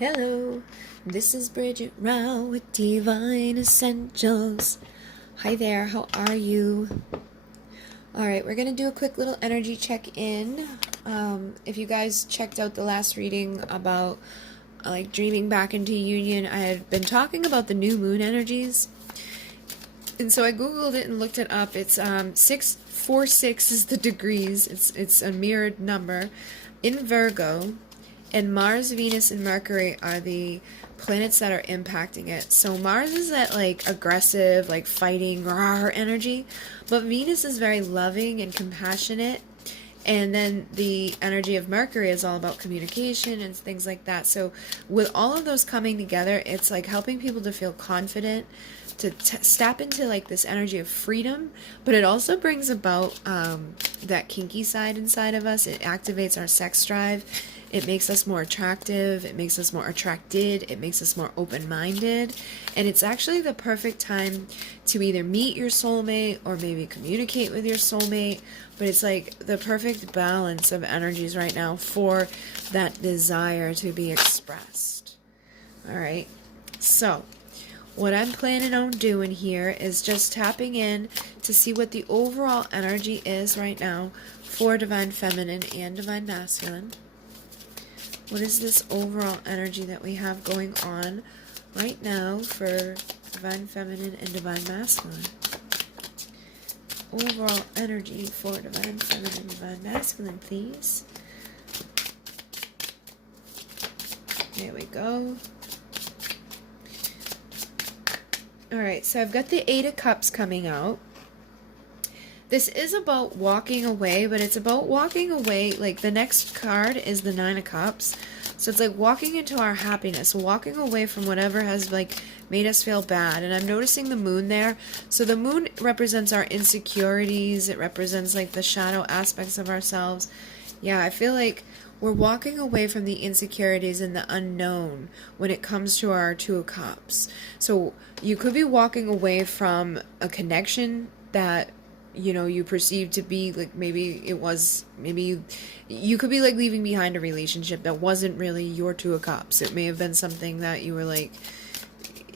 Hello, this is Bridget Rau with Divine Essentials. Hi there, how are you? Alright, we're going to do a quick little energy check-in. If you guys checked out the last reading about dreaming back into union, I had been talking about the new moon energies. And so I googled it and looked it up. It's 646 is the degrees. It's a mirrored number in Virgo. And Mars, Venus, and Mercury are the planets that are impacting it. So Mars is that aggressive, fighting, rawr energy. But Venus is very loving and compassionate. And then the energy of Mercury is all about communication and things like that. So with all of those coming together, it's like helping people to feel confident, to step into this energy of freedom. But it also brings about that kinky side inside of us. It activates our sex drive. It makes us more attractive, it makes us more attracted, it makes us more open-minded, and it's actually the perfect time to either meet your soulmate or maybe communicate with your soulmate, but it's like the perfect balance of energies right now for that desire to be expressed. Alright, so what I'm planning on doing here is just tapping in to see what the overall energy is right now for Divine Feminine and Divine Masculine. What is this overall energy that we have going on right now for Divine Feminine and Divine Masculine? Overall energy for Divine Feminine and Divine Masculine, please. There we go. Alright, so I've got the Eight of Cups coming out. This is about walking away, but it's about walking away, the next card is the Nine of Cups. So it's like walking into our happiness, walking away from whatever has made us feel bad. And I'm noticing the moon there. So the moon represents our insecurities. It represents the shadow aspects of ourselves. Yeah, I feel like we're walking away from the insecurities and the unknown when it comes to our Two of Cups. So you could be walking away from a connection that you perceive to be maybe you could be leaving behind a relationship that wasn't really your Two of Cups. It may have been something that you were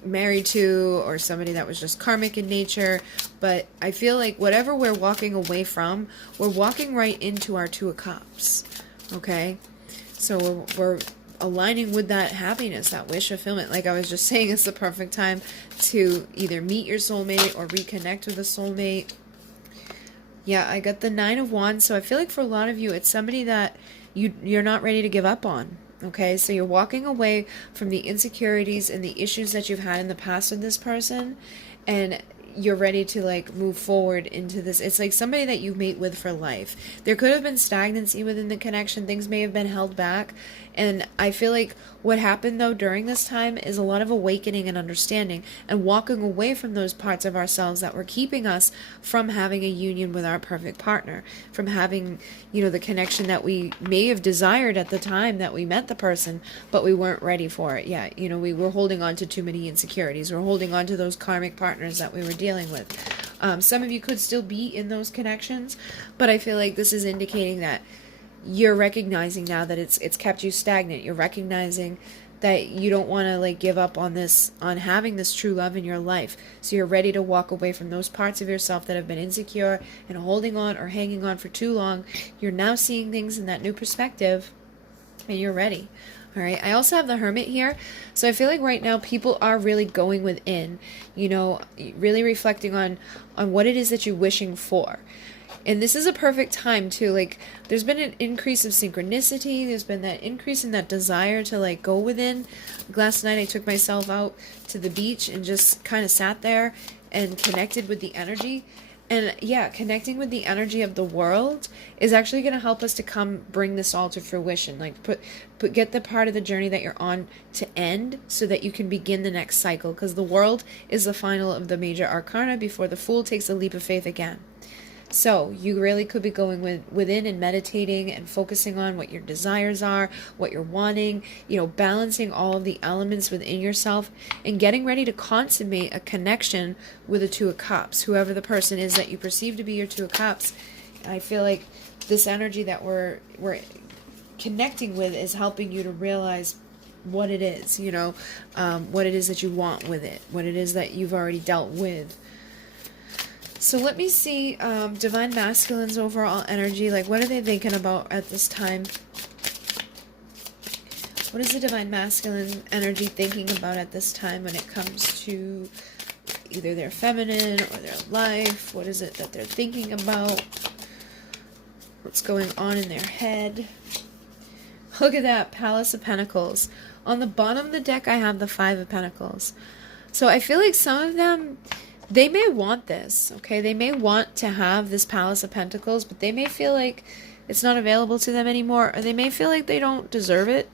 married to, or somebody that was just karmic in nature. But I feel like whatever we're walking away from, we're walking right into our Two of Cups. Okay, so we're aligning with that happiness, that wish fulfillment. Like I was just saying, it's the perfect time to either meet your soulmate or reconnect with a soulmate. Yeah, I got the Nine of Wands, so I feel like for a lot of you, it's somebody that you're not ready to give up on, okay? So you're walking away from the insecurities and the issues that you've had in the past with this person, and you're ready to move forward into this. It's like somebody that you mate with for life. There could have been stagnancy within the connection. Things may have been held back. And I feel like what happened though during this time is a lot of awakening and understanding and walking away from those parts of ourselves that were keeping us from having a union with our perfect partner, from having, the connection that we may have desired at the time that we met the person, but we weren't ready for it yet. We were holding on to too many insecurities. We're holding on to those karmic partners that we were dealing with. Some of you could still be in those connections, but I feel like this is indicating that you're recognizing now that it's kept you stagnant. You're recognizing that you don't want to give up on having this true love in your life. So you're ready to walk away from those parts of yourself that have been insecure and holding on or hanging on for too long. You're now seeing things in that new perspective, and you're ready. All right. I also have the Hermit here. So I feel like right now people are really going within, really reflecting on what it is that you're wishing for. And this is a perfect time too. There's been an increase of synchronicity. There's been that increase in that desire to go within. Last night I took myself out to the beach and just kind of sat there and connected with the energy. And yeah, connecting with the energy of the world is actually going to help us to bring this all to fruition. Get the part of the journey that you're on to end so that you can begin the next cycle. Because the world is the final of the major arcana before the Fool takes a leap of faith again. So you really could be going within and meditating and focusing on what your desires are, what you're wanting, balancing all of the elements within yourself and getting ready to consummate a connection with a Two of Cups. Whoever the person is that you perceive to be your Two of Cups, I feel like this energy that we're connecting with is helping you to realize what it is, you know, what it is that you want with it, what it is that you've already dealt with. So let me see Divine Masculine's overall energy. Like, what are they thinking about at this time? What is the Divine Masculine energy thinking about at this time when it comes to either their feminine or their life? What is it that they're thinking about? What's going on in their head? Look at that, Palace of Pentacles. On the bottom of the deck, I have the Five of Pentacles. So I feel like some of them, they may want this, okay? They may want to have this Palace of Pentacles, but they may feel like it's not available to them anymore, or they may feel like they don't deserve it.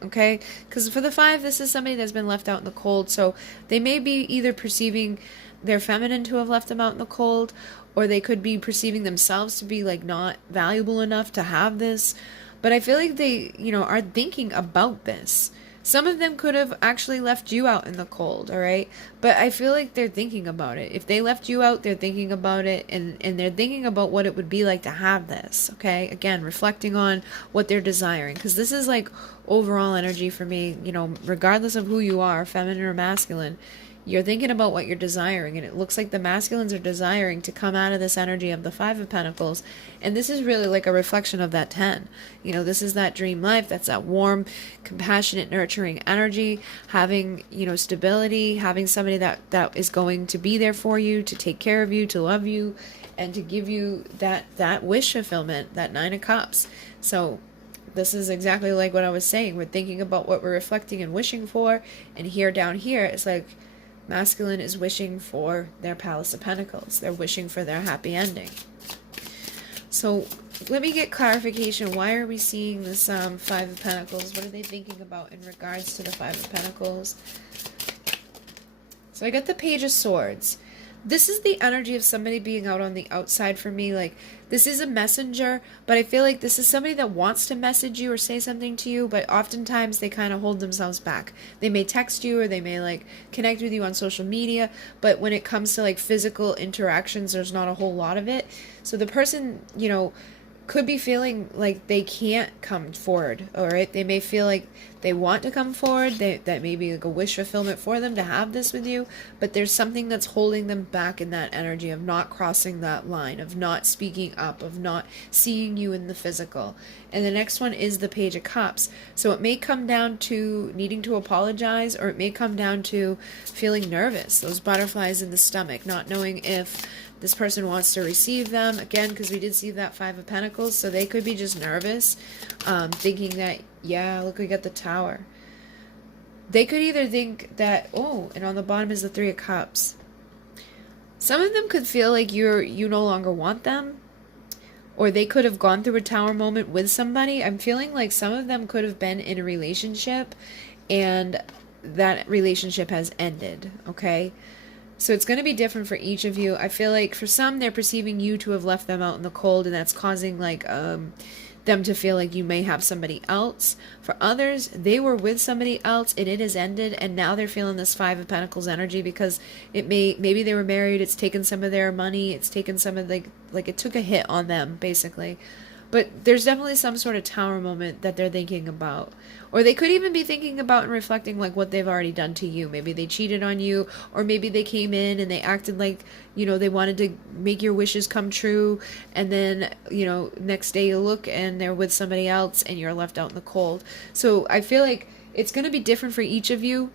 Okay, because for the Five, this is somebody that's been left out in the cold, so they may be either perceiving their feminine to have left them out in the cold, or they could be perceiving themselves to be like not valuable enough to have this. But I feel like they, you know, are thinking about this. Some of them could have actually left you out in the cold, all right? But I feel like they're thinking about it. If they left you out, they're thinking about it, and they're thinking about what it would be like to have this, okay? Again, reflecting on what they're desiring, because this is like overall energy for me, you know, regardless of who you are, feminine or masculine, you're thinking about what you're desiring, and it looks like the masculines are desiring to come out of this energy of the Five of Pentacles, and this is really like a reflection of that 10. You know, this is that dream life, that's that warm, compassionate, nurturing energy, having, you know, stability, having somebody that is going to be there for you, to take care of you, to love you, and to give you that wish fulfillment, that Nine of Cups. So this is exactly like what I was saying. We're thinking about what we're reflecting and wishing for, and here down here, it's like masculine is wishing for their Palace of Pentacles. They're wishing for their happy ending. So let me get clarification. Why are we seeing this Five of Pentacles? What are they thinking about in regards to the Five of Pentacles? So I got the Page of Swords. This is the energy of somebody being out on the outside for me. Like, this is a messenger, but I feel like this is somebody that wants to message you or say something to you, but oftentimes they kind of hold themselves back. They may text you, or they may like connect with you on social media, but when it comes to like physical interactions, there's not a whole lot of it. So the person, you know, could be feeling like they can't come forward, all right? They may feel like they want to come forward, that may be like a wish fulfillment for them to have this with you, but there's something that's holding them back in that energy of not crossing that line, of not speaking up, of not seeing you in the physical. And the next one is the Page of Cups. So it may come down to needing to apologize, or it may come down to feeling nervous, those butterflies in the stomach, not knowing if this person wants to receive them, again, because we did see that Five of Pentacles, so they could be just nervous, thinking that, yeah, look, we got the Tower. They could either think that, oh, and on the bottom is the Three of Cups. Some of them could feel like you no longer want them, or they could have gone through a Tower moment with somebody. I'm feeling like some of them could have been in a relationship, and that relationship has ended, okay? So it's going to be different for each of you. I feel like for some, they're perceiving you to have left them out in the cold, and that's causing like them to feel like you may have somebody else. For others, they were with somebody else and it has ended, and now they're feeling this Five of Pentacles energy because maybe they were married, it's taken some of their money, it's taken some of like it took a hit on them basically. But there's definitely some sort of Tower moment that they're thinking about. Or they could even be thinking about and reflecting like what they've already done to you. Maybe they cheated on you, or maybe they came in and they acted like, you know, they wanted to make your wishes come true. And then, you know, next day you look and they're with somebody else and you're left out in the cold. So I feel like it's going to be different for each of you.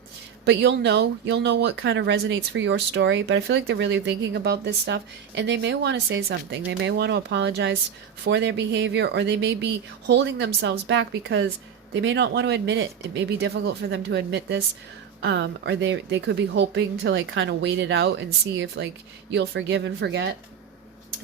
But you'll know what kind of resonates for your story. But I feel like they're really thinking about this stuff, and they may want to say something. They may want to apologize for their behavior, or they may be holding themselves back because they may not want to admit it. It may be difficult for them to admit this, or they could be hoping to like kind of wait it out and see if like you'll forgive and forget.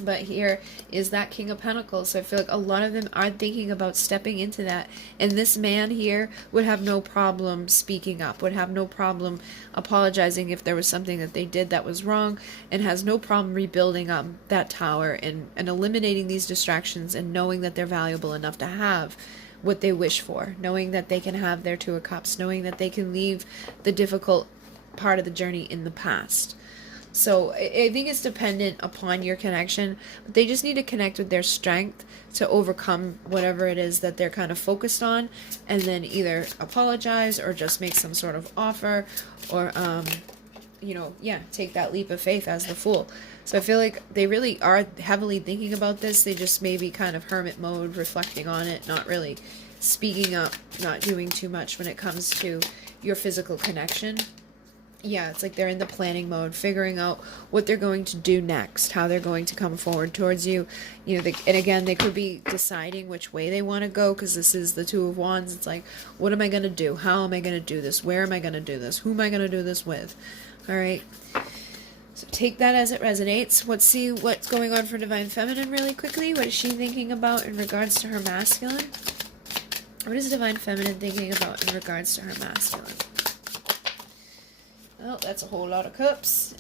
But here is that King of Pentacles. So I feel like a lot of them are thinking about stepping into that. And this man here would have no problem speaking up, would have no problem apologizing if there was something that they did that was wrong, and has no problem rebuilding that tower and eliminating these distractions, and knowing that they're valuable enough to have what they wish for, knowing that they can have their Two of Cups, knowing that they can leave the difficult part of the journey in the past. So I think it's dependent upon your connection, but they just need to connect with their strength to overcome whatever it is that they're kind of focused on, and then either apologize or just make some sort of offer, or take that leap of faith as the Fool. So I feel like they really are heavily thinking about this. They just may be kind of hermit mode, reflecting on it, not really speaking up, not doing too much when it comes to your physical connection. Yeah, it's like they're in the planning mode, figuring out what they're going to do next, how they're going to come forward towards you. And again, they could be deciding which way they want to go, because this is the Two of Wands. It's like, what am I going to do? How am I going to do this? Where am I going to do this? Who am I going to do this with? All right. So take that as it resonates. Let's see what's going on for Divine Feminine really quickly. What is she thinking about in regards to her masculine? What is Divine Feminine thinking about in regards to her masculine? Oh, that's a whole lot of cups.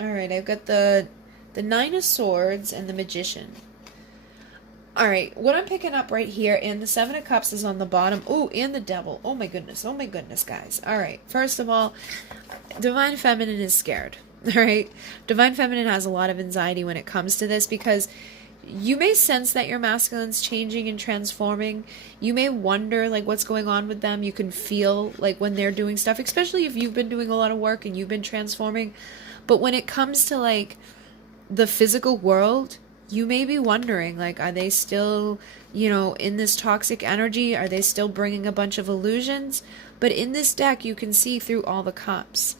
Alright, I've got the Nine of Swords and the Magician. Alright, what I'm picking up right here, and the Seven of Cups is on the bottom. Oh, and the Devil. Oh my goodness, guys. Alright, first of all, Divine Feminine is scared. Alright? Divine Feminine has a lot of anxiety when it comes to this, because you may sense that your masculine's changing and transforming. You may wonder, like, what's going on with them. You can feel, like, when they're doing stuff, especially if you've been doing a lot of work and you've been transforming. But when it comes to, like, the physical world, you may be wondering, like, are they still, in this toxic energy? Are they still bringing a bunch of illusions? But in this deck, you can see through all the cups.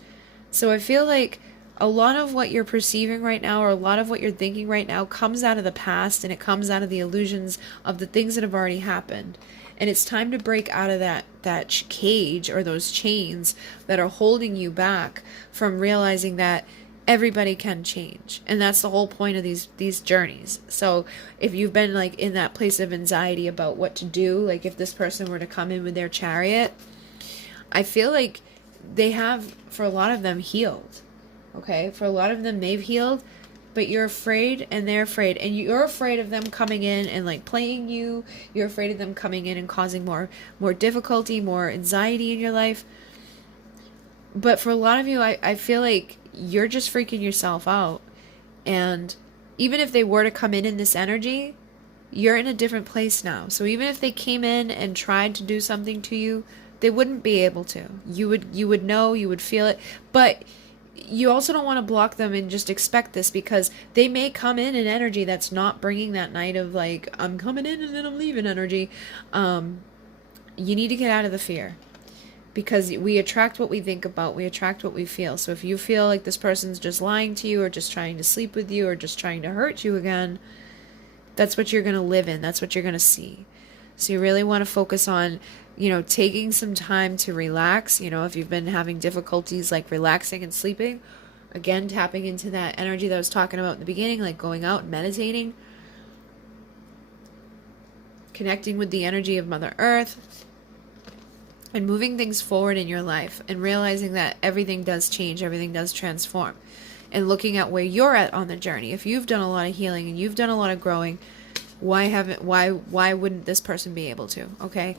So I feel like a lot of what you're perceiving right now, or a lot of what you're thinking right now, comes out of the past, and it comes out of the illusions of the things that have already happened. And it's time to break out of that cage, or those chains that are holding you back from realizing that everybody can change. And that's the whole point of these journeys. So if you've been, like, in that place of anxiety about what to do, like if this person were to come in with their chariot, I feel like they have, for a lot of them, healed. Okay, for a lot of them, they've healed, but you're afraid and they're afraid, and you're afraid of them coming in and, like, playing you. You're afraid of them coming in and causing more difficulty, more anxiety in your life. But for a lot of you, I feel like you're just freaking yourself out. And even if they were to come in this energy, you're in a different place now. So even if they came in and tried to do something to you, they wouldn't be able to. You would know, you would feel it, but you also don't want to block them and just expect this, because they may come in an energy that's not bringing that night of, like, I'm coming in and then I'm leaving energy. You need to get out of the fear, because we attract what we think about. We attract what we feel. So if you feel like this person's just lying to you, or just trying to sleep with you, or just trying to hurt you again, that's what you're going to live in. That's what you're going to see. So you really want to focus on, taking some time to relax. If you've been having difficulties, like, relaxing and sleeping, again, tapping into that energy that I was talking about in the beginning, like going out and meditating, connecting with the energy of Mother Earth, and moving things forward in your life, and realizing that everything does change, everything does transform, and looking at where you're at on the journey. If you've done a lot of healing and you've done a lot of growing, why wouldn't this person be able to? Okay.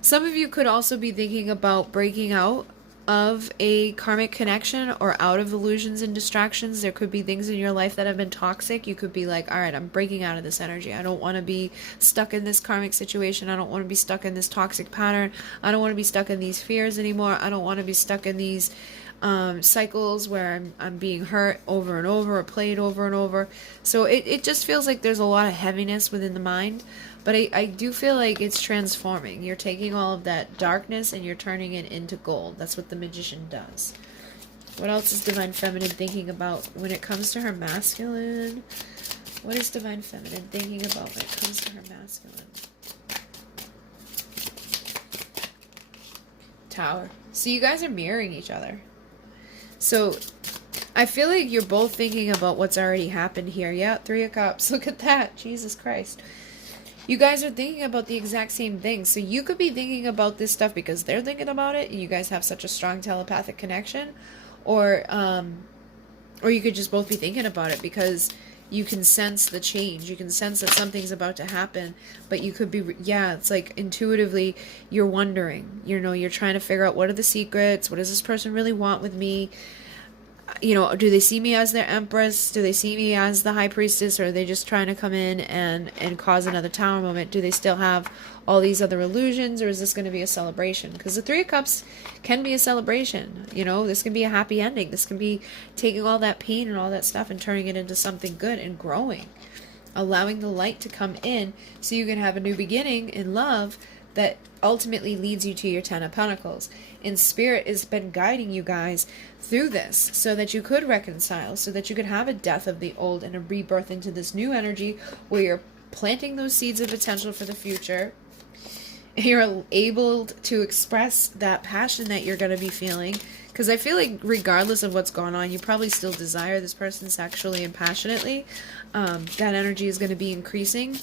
Some of you could also be thinking about breaking out of a karmic connection, or out of illusions and distractions. There could be things in your life that have been toxic. You could be like, all right, I'm breaking out of this energy. I don't want to be stuck in this karmic situation. I don't want to be stuck in this toxic pattern. I don't want to be stuck in these fears anymore. I don't want to be stuck in these cycles where I'm being hurt over and over, or played over and over. So it just feels like there's a lot of heaviness within the mind. But I do feel like it's transforming. You're taking all of that darkness and you're turning it into gold. That's what the Magician does. What else is Divine Feminine thinking about when it comes to her masculine? What is Divine Feminine thinking about when it comes to her masculine? Tower. So you guys are mirroring each other. So I feel like you're both thinking about what's already happened here. Yeah, Three of Cups. Look at that. Jesus Christ. You guys are thinking about the exact same thing. So you could be thinking about this stuff because they're thinking about it, and you guys have such a strong telepathic connection. Or you could just both be thinking about it because you can sense the change. You can sense that something's about to happen, but you could be, it's like intuitively you're wondering, you're trying to figure out, what are the secrets? What does this person really want with me? you know, do they see me as their empress? Do they see me as the high priestess? Or are they just trying to come in and cause another tower moment? Do they still have all these other illusions, or is this going to be a celebration? Because the Three of Cups can be a celebration. You know, this can be a happy ending. This can be taking all that pain and all that stuff and turning it into something good and growing. Allowing the light to come in so you can have a new beginning in love that ultimately leads you to your Ten of Pentacles. And Spirit has been guiding you guys through this so that you could reconcile, so that you could have a death of the old and a rebirth into this new energy where you're planting those seeds of potential for the future. You're able to express that passion that you're going to be feeling. Because I feel like regardless of what's going on, you probably still desire this person sexually and passionately. That energy is going to be increasing.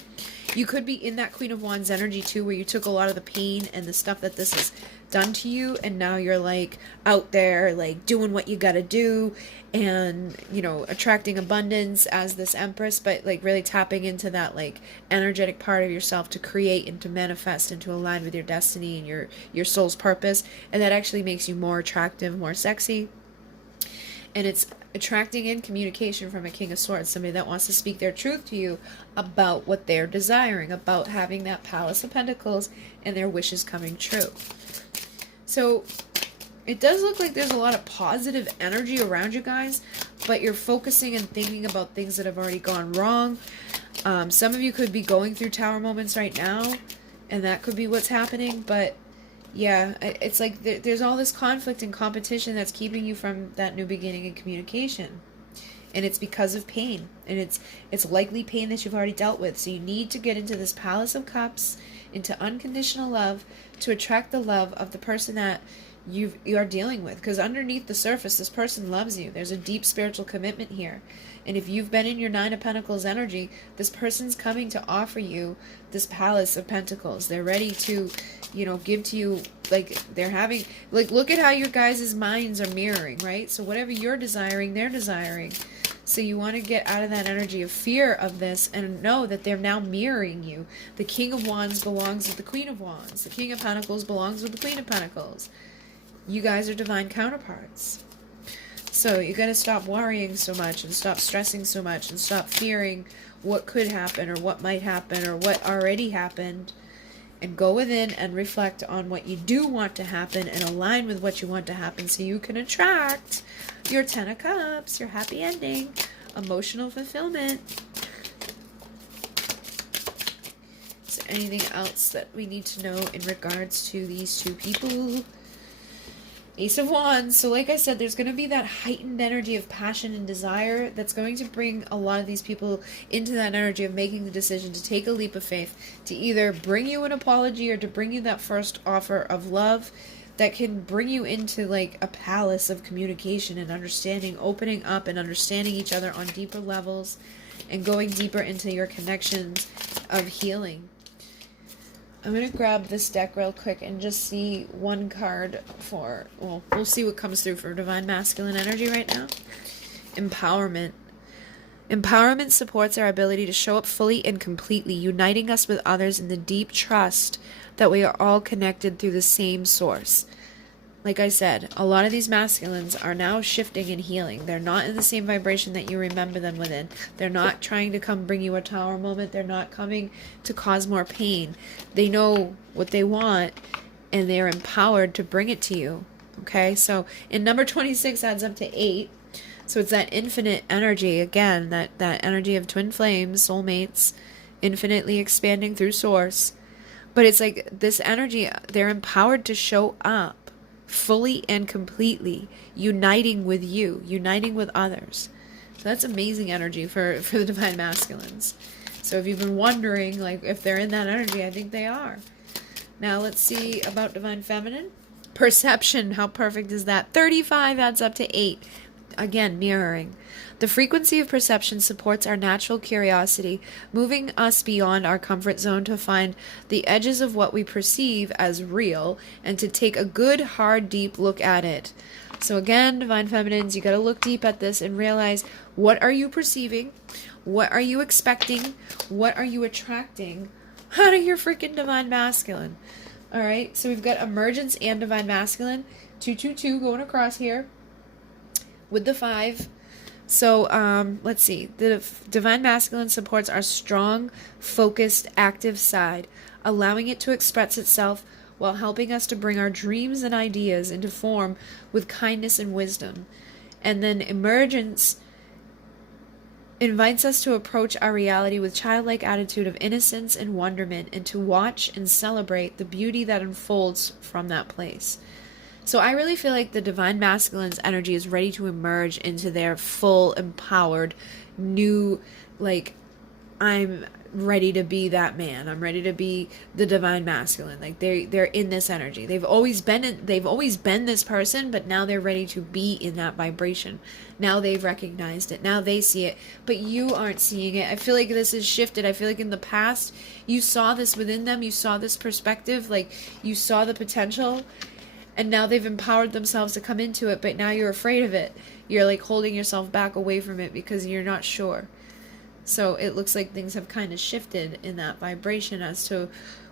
You could be in that Queen of Wands energy too, where you took a lot of the pain and the stuff that this has done to you, and now you're like out there like doing what you gotta do, and you know, attracting abundance as this Empress, but like really tapping into that like energetic part of yourself to create and to manifest and to align with your destiny and your soul's purpose. And that actually makes you more attractive, more sexy. And it's attracting in communication from a King of Swords, somebody that wants to speak their truth to you about what they're desiring, about having that Palace of Pentacles and their wishes coming true. So it does look like there's a lot of positive energy around you guys, but you're focusing and thinking about things that have already gone wrong. Some of you could be going through tower moments right now, and that could be what's happening, but yeah, it's like there's all this conflict and competition that's keeping you from that new beginning and communication. And it's because of pain. And it's likely pain that you've already dealt with. So you need to get into this Palace of Cups, into unconditional love, to attract the love of the person that you are dealing with. Because underneath the surface, this person loves you. There's a deep spiritual commitment here. And if you've been in your Nine of Pentacles energy, this person's coming to offer you this Palace of Pentacles. They're ready to, you know, give to you, like, they're having, like, look at how your guys' minds are mirroring, right? So whatever you're desiring, they're desiring. So you want to get out of that energy of fear of this and know that they're now mirroring you. The King of Wands belongs with the Queen of Wands. The King of Pentacles belongs with the Queen of Pentacles. You guys are divine counterparts. So you got to stop worrying so much and stop stressing so much and stop fearing what could happen or what might happen or what already happened, and go within and reflect on what you do want to happen and align with what you want to happen so you can attract your Ten of Cups, your happy ending, emotional fulfillment. Is there anything else that we need to know in regards to these two people? Ace of Wands. So like I said, there's going to be that heightened energy of passion and desire that's going to bring a lot of these people into that energy of making the decision to take a leap of faith, to either bring you an apology or to bring you that first offer of love that can bring you into like a palace of communication and understanding, opening up and understanding each other on deeper levels and going deeper into your connections of healing. I'm going to grab this deck real quick and just see one card for, well, we'll see what comes through for Divine Masculine energy right now. Empowerment. Empowerment supports our ability to show up fully and completely, uniting us with others in the deep trust that we are all connected through the same source. Like I said, a lot of these masculines are now shifting and healing. They're not in the same vibration that you remember them within. They're not trying to come bring you a tower moment. They're not coming to cause more pain. They know what they want, and they're empowered to bring it to you. Okay, so in number 26 adds up to 8. So it's that infinite energy, again, that energy of twin flames, soulmates, infinitely expanding through source. But it's like this energy, they're empowered to show up fully and completely, uniting with you, uniting with others. So that's amazing energy for the Divine Masculines. So if you've been wondering like if they're in that energy, I think they are. Now let's see about Divine Feminine. Perception, how perfect is that? 35 adds up to 8. Again, mirroring. The frequency of perception supports our natural curiosity, moving us beyond our comfort zone to find the edges of what we perceive as real and to take a good, hard, deep look at it. So again, Divine Feminines, you got to look deep at this and realize, what are you perceiving? What are you expecting? What are you attracting out of your freaking Divine Masculine? All right, so we've got Emergence and Divine Masculine. 222 going across here. with the 5. So let's see. The divine masculine supports our strong, focused, active side, allowing it to express itself while helping us to bring our dreams and ideas into form with kindness and wisdom. And then emergence invites us to approach our reality with childlike attitude of innocence and wonderment, and to watch and celebrate the beauty that unfolds from that place. So I really feel like the divine masculine's energy is ready to emerge into their full, empowered, new, like, I'm ready to be that man. I'm ready to be the divine masculine. Like they're in this energy. They've always been this person, but now they're ready to be in that vibration. Now they've recognized it. Now they see it, but you aren't seeing it. I feel like this has shifted. I feel like in the past you saw this within them. You saw this perspective, like you saw the potential, and now they've empowered themselves to come into it, but now you're afraid of it. You're like holding yourself back away from it because you're not sure. So it looks like things have kind of shifted in that vibration as to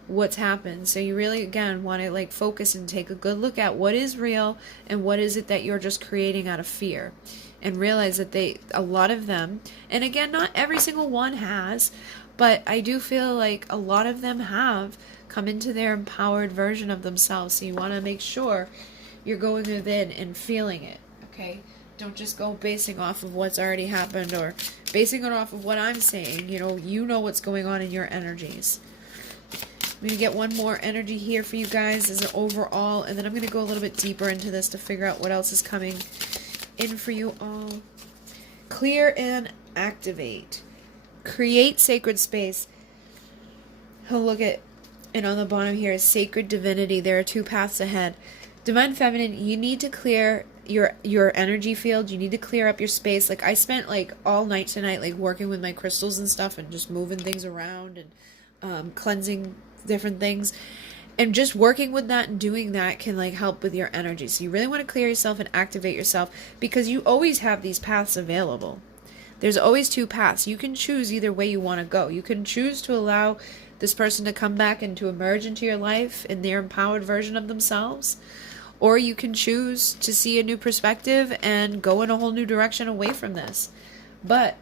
what's happened. So you really, again, want to like focus and take a good look at what is real and what is it that you're just creating out of fear. And realize that a lot of them, and again, not every single one has, but I do feel like a lot of them have come into their empowered version of themselves. So you want to make sure you're going within and feeling it, okay? Don't just go basing off of what's already happened or basing it off of what I'm saying. You know what's going on in your energies. I'm going to get one more energy here for you guys as an overall, and then I'm going to go a little bit deeper into this to figure out what else is coming in for you all. Clear and activate. Create sacred space. Oh, look at, and on the bottom here is sacred divinity. There are 2 paths ahead. Divine feminine, you need to clear your energy field. You need to clear up your space. Like I spent like all night tonight like working with my crystals and stuff and just moving things around and cleansing different things, and just working with that and doing that can like help with your energy. So you really want to clear yourself and activate yourself, because you always have these paths available. There's always 2 paths. You can choose either way you want to go. You can choose to allow this person to come back and to emerge into your life in their empowered version of themselves, or you can choose to see a new perspective and go in a whole new direction away from this. But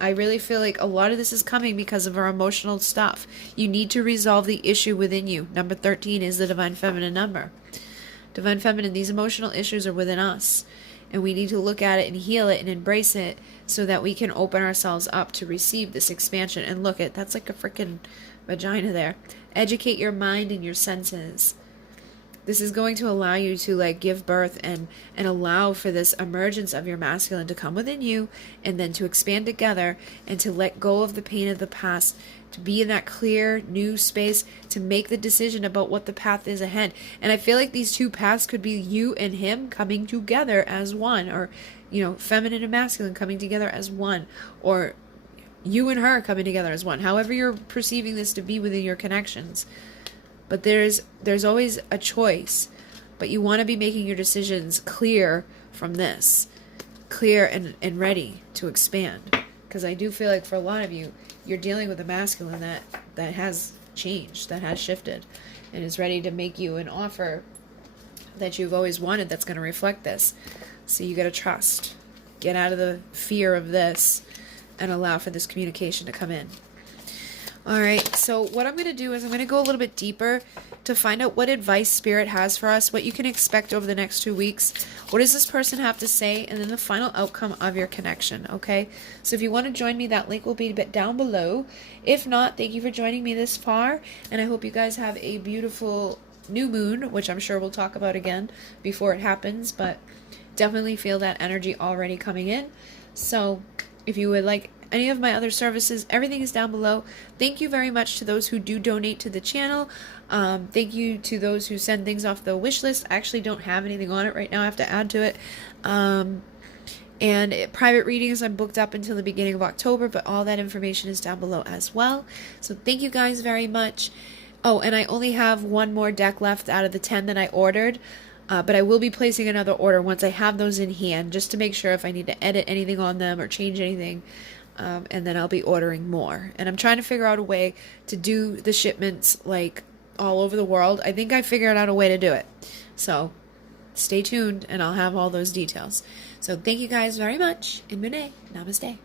I really feel like a lot of this is coming because of our emotional stuff. You need to resolve the issue within you. Number 13 is the divine feminine number. Divine feminine, these emotional issues are within us. And we need to look at it and heal it and embrace it so that we can open ourselves up to receive this expansion. And look at, that's like a freaking vagina there. Educate your mind and your senses. This is going to allow you to like give birth and allow for this emergence of your masculine to come within you, and then to expand together and to let go of the pain of the past, to be in that clear new space, to make the decision about what the path is ahead. And I feel like these 2 paths could be you and him coming together as one, or feminine and masculine coming together as one, or you and her coming together as one, however you're perceiving this to be within your connections. But there's always a choice, but you want to be making your decisions clear from this, clear and ready to expand. Because I do feel like for a lot of you, you're dealing with a masculine that has changed, that has shifted, and is ready to make you an offer that you've always wanted that's going to reflect this. So you got to trust. Get out of the fear of this and allow for this communication to come in. All right, so what I'm going to do is I'm going to go a little bit deeper to find out what advice Spirit has for us, what you can expect over the next 2 weeks. What does this person have to say? And then the final outcome of your connection, okay? So if you want to join me, that link will be down below. If not, thank you for joining me this far, and I hope you guys have a beautiful new moon, which I'm sure we'll talk about again before it happens, but definitely feel that energy already coming in. So if you would like any of my other services, everything is down below. Thank you very much to those who do donate to the channel. Thank you to those who send things off the wish list. I actually don't have anything on it right now. I have to add to it. Private readings, I'm booked up until the beginning of October, but all that information is down below as well. So thank you guys very much. Oh, and I only have 1 more deck left out of the 10 that I ordered. But I will be placing another order once I have those in hand, just to make sure if I need to edit anything on them or change anything. And then I'll be ordering more. And I'm trying to figure out a way to do the shipments like all over the world. I think I figured out a way to do it. So stay tuned and I'll have all those details. So thank you guys very much. In Mune. Namaste.